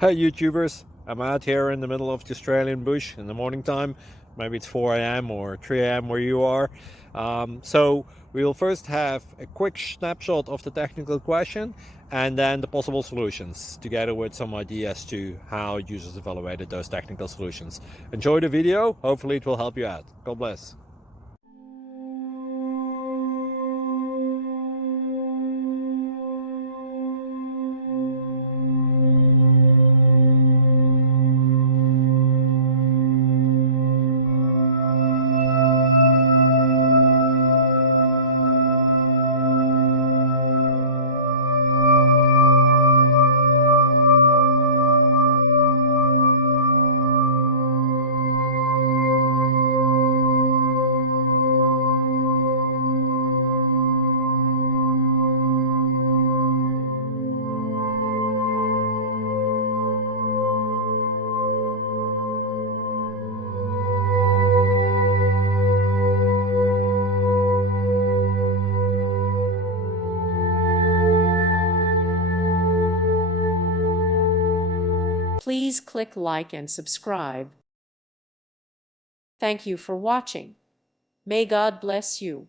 Hey YouTubers, I'm out here in the middle of the Australian bush in the morning time. Maybe it's 4 a.m. or 3 a.m. where you are. So we'll first have a quick snapshot of the technical question and then the possible solutions, together with some ideas to how users evaluated those technical solutions. Enjoy the video, hopefully it will help you out. God bless. Please click like and subscribe. Thank you for watching. May God bless you.